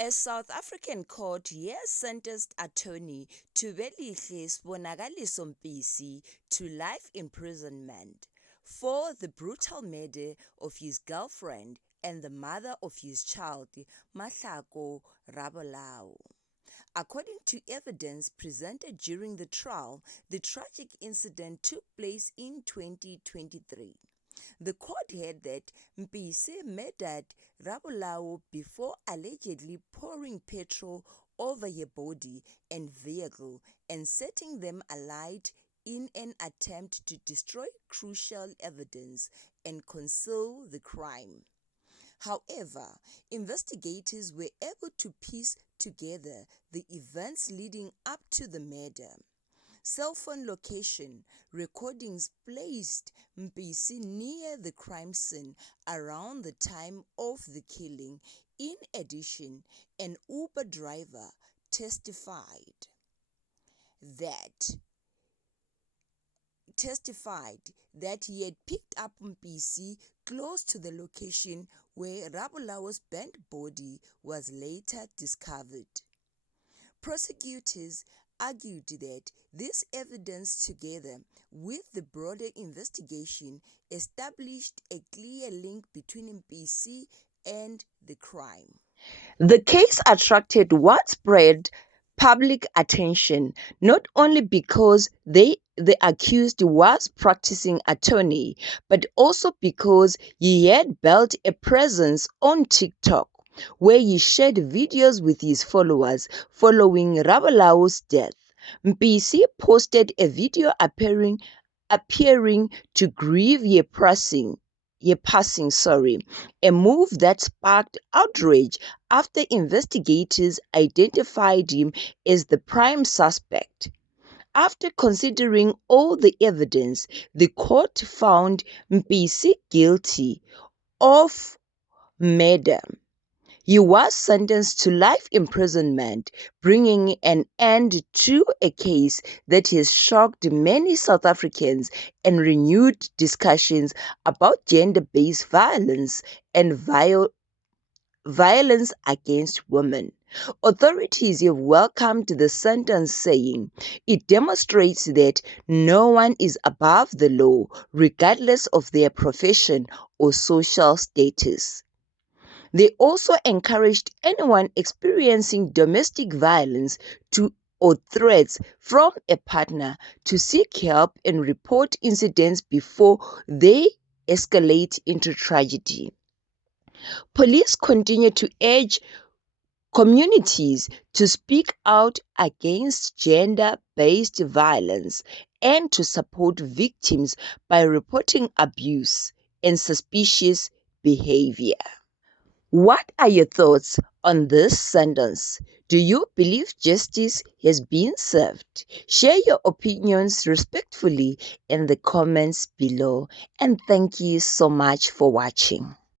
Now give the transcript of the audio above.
A South African court has sentenced attorney Thubelihle Sibonakaliso Mpisi to life imprisonment for the brutal murder of his girlfriend and the mother of his child, Mahlako Rabolao. According to evidence presented during the trial, the tragic incident took place in 2023. The court held that Mpisi murdered Rabolao before allegedly pouring petrol over her body and vehicle and setting them alight in an attempt to destroy crucial evidence and conceal the crime. However, investigators were able to piece together the events leading up to the murder. Cell phone location recordings placed Mpisi near the crime scene around the time of the killing. In addition, an Uber driver testified that he had picked up Mpisi close to the location where Rabolao's burnt body was later discovered. Prosecutors argued that this evidence, together with the broader investigation, established a clear link between Mpisi and the crime. The case attracted widespread public attention, not only because the accused was practicing attorney, but also because he had built a presence on TikTok, where he shared videos with his followers following Rabolao's death. Mpisi posted a video appearing to grieve her passing, a move that sparked outrage after investigators identified him as the prime suspect. After considering all the evidence, the court found Mpisi guilty of murder. He was sentenced to life imprisonment, bringing an end to a case that has shocked many South Africans and renewed discussions about gender-based violence and violence against women. Authorities have welcomed the sentence, saying it demonstrates that no one is above the law, regardless of their profession or social status. They also encouraged anyone experiencing domestic violence or threats from a partner to seek help and report incidents before they escalate into tragedy. Police continue to urge communities to speak out against gender-based violence and to support victims by reporting abuse and suspicious behavior. What are your thoughts on this sentence? Do you believe justice has been served? Share your opinions respectfully in the comments below, and thank you so much for watching.